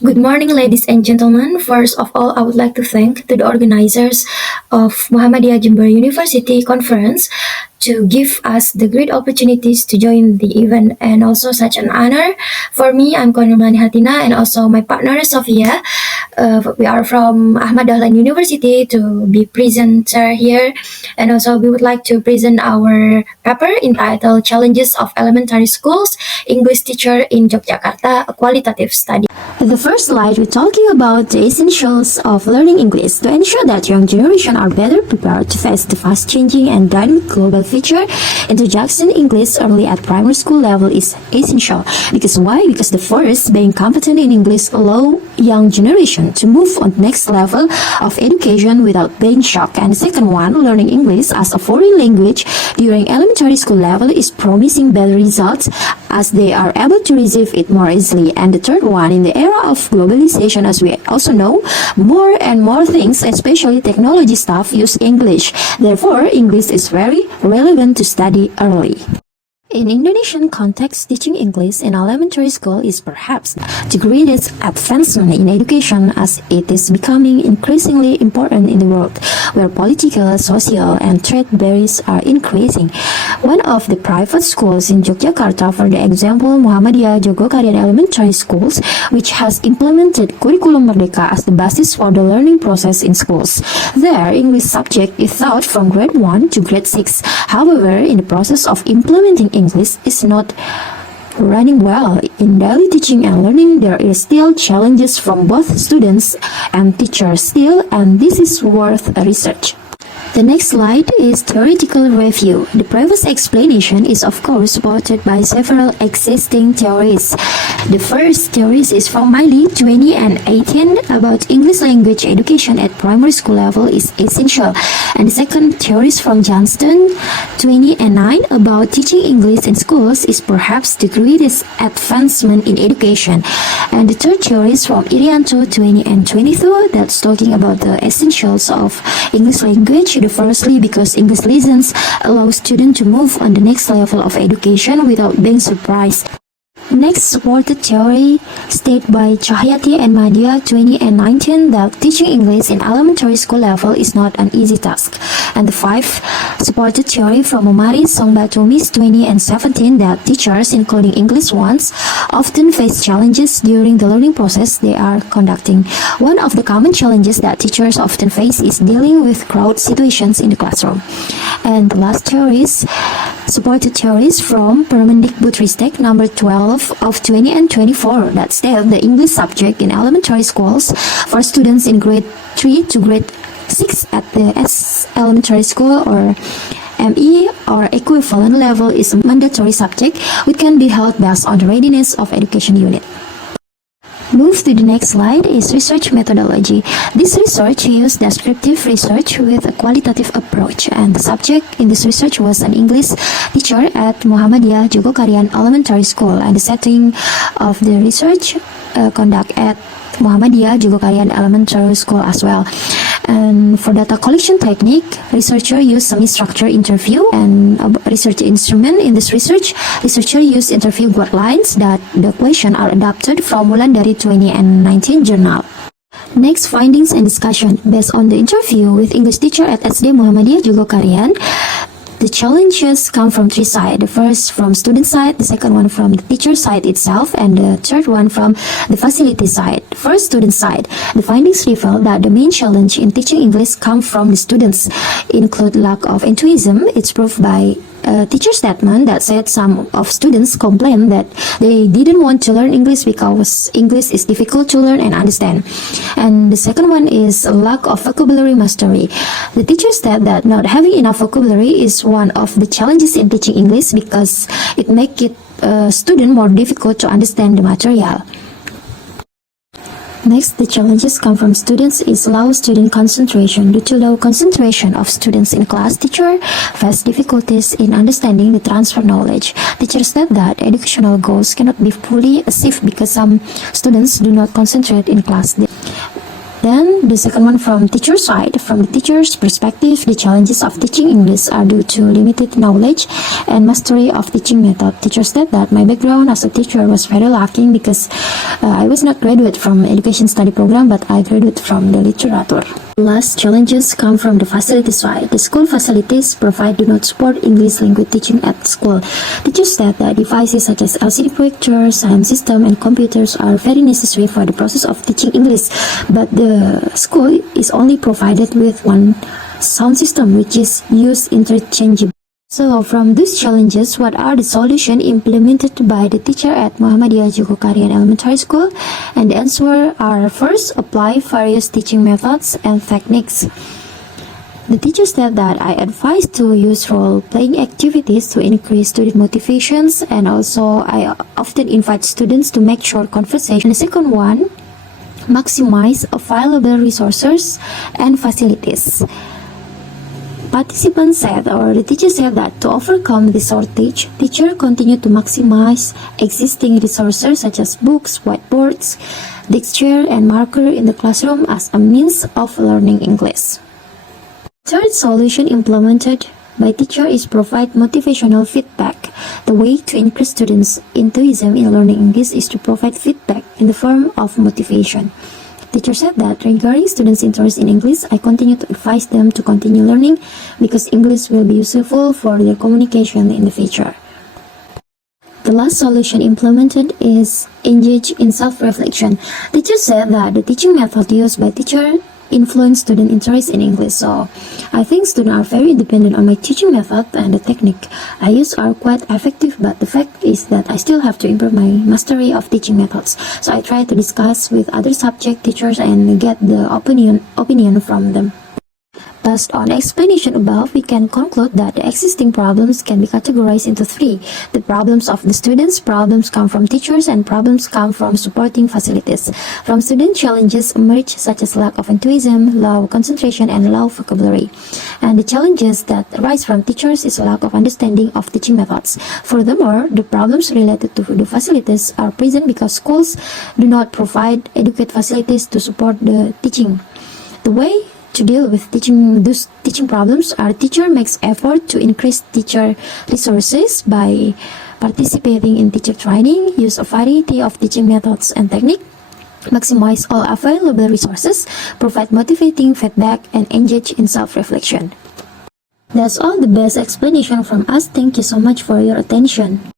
Good morning, ladies and gentlemen. First of all, I would like to thank to the organizers of Muhammadiyah Jember University Conference to give us the great opportunities to join the event and also such an honor. For me, I'm Konulmani Hatina and also my partner Soviyah. We are from Ahmad Dahlan University to be presenter here, and also we would like to present our paper entitled Challenges of Elementary Schools English Teacher in Jogjakarta, a Qualitative Study. The first slide, we're talking about the essentials of learning English to ensure that young generation are better prepared to face the fast-changing and dynamic global future. Introduction English early at primary school level is essential. Because why? Because the first, being competent in English, allow young generation to move on the next level of education without being shocked. And the second one, learning English as a foreign language during elementary school level is promising better results as they are able to receive it more easily. And the third one, in the era of globalization, as we also know, more and more things, especially technology stuff, use English. Therefore, English is very relevant to study early. In Indonesian context, teaching English in elementary school is perhaps the greatest advancement in education as it is becoming increasingly important in the world where political, social, and trade barriers are increasing. One of the private schools in Jogjakarta, for the example, Muhammadiyah Jogokarian Elementary Schools, which has implemented Curriculum Merdeka as the basis for the learning process in schools. There, English subject is taught from grade 1 to grade 6. However, in the process of implementing English is not running well. In daily teaching and learning, there is still challenges from both students and teachers still, and this is worth a research. The next slide is theoretical review. The previous explanation is of course supported by several existing theories. The first theory is from Miley 20 and 18 about English language education at primary school level is essential. And the second theory is from Johnston 20 and 9 about teaching English in schools is perhaps the greatest advancement in education. And the third theory is from Irianto 20 and 22 that's talking about the essentials of English language. Firstly, because English lessons allow students to move on the next level of education without being surprised. Next, supported theory stated by Cahyati and Madia 20 and 19 that teaching English in elementary school level is not an easy task. And the fifth, supported theory from Omari Songbatumis 20 and 17 that teachers, including English ones, often face challenges during the learning process they are conducting. One of the common challenges that teachers often face is dealing with crowd situations in the classroom. And the last theories, supported theories from Permendikbudristek number 12 of 20 and 24 that state the English subject in elementary schools for students in grade 3 to grade 6 at the elementary school or ME or equivalent level is a mandatory subject which can be held based on the readiness of education unit. Move to the next slide is research methodology. This research used descriptive research with a qualitative approach, and the subject in this research was an English teacher at Muhammadiyah Jogokarian Elementary School, and the setting of the research conduct at Muhammadiyah Jogokarian Elementary School as well. And for data collection technique, researcher used semi-structured interview and research instrument. In this research, researcher used interview guidelines that the question are adapted from Wulandari 20 and 19 journal. Next, findings and discussion. Based on the interview with English teacher at SD Muhammadiyah Jogokarian, the challenges come from three sides. The first from student side, the second one from the teacher side itself, and the third one from the facility side. First, student side. The findings reveal that the main challenge in teaching English come from the students, include lack of enthusiasm. It's proved by a teacher statement that said some of students complained that they didn't want to learn English because English is difficult to learn and understand. And the second one is a lack of vocabulary mastery. The teacher said that not having enough vocabulary is one of the challenges in teaching English because it makes it student more difficult to understand the material. Next, the challenges come from students is low student concentration. Due to low concentration of students in class, teacher face difficulties in understanding the transfer knowledge. Teachers said that educational goals cannot be fully achieved because some students do not concentrate in class. Then The second one from teacher side. From the teacher's perspective, the challenges of teaching English are due to limited knowledge and mastery of teaching method. Teacher said that my background as a teacher was very lacking because I was not graduate from education study program, but I graduate from the literature. Last challenges come from the facility side. The school facilities provided do not support English language teaching at school. Teachers said that devices such as LCD projectors, sound system, and computers are very necessary for the process of teaching English, but the school is only provided with one sound system, which is used interchangeably. So, from these challenges, what are the solutions implemented by the teacher at Muhammadiyah Jogjakarta Elementary School? And the answer are: first, apply various teaching methods and techniques. The teacher said that I advise to use role-playing activities to increase student motivations, and also I often invite students to make short conversation. The second one, maximize available resources and facilities. Participants said, or the teacher said, that to overcome this shortage, teacher continued to maximize existing resources such as books, whiteboards, desk chair, and marker in the classroom as a means of learning English. Third solution implemented by teacher is provide motivational feedback. The way to increase students' enthusiasm in learning English is to provide feedback in the form of motivation. Teacher said that regarding students' interest in English, I continue to advise them to continue learning because English will be useful for their communication in the future. The last solution implemented is engage in self-reflection. Teacher said that the teaching method used by teacher influence student interest in English. So I think students are very dependent on my teaching method, and the technique I use are quite effective, but the fact is that I still have to improve my mastery of teaching methods. So I try to discuss with other subject teachers and get the opinion from them. Based on the explanation above, we can conclude that the existing problems can be categorized into three. The problems of the students, problems come from teachers, and problems come from supporting facilities. From student challenges emerge such as lack of enthusiasm, low concentration, and low vocabulary. And the challenges that arise from teachers is a lack of understanding of teaching methods. Furthermore, the problems related to the facilities are present because schools do not provide adequate facilities to support the teaching. The way to deal with these teaching problems, our teacher makes effort to increase teacher resources by participating in teacher training, use a variety of teaching methods and technique, maximize all available resources, provide motivating feedback, and engage in self-reflection. That's all the best explanation from us. Thank you so much for your attention.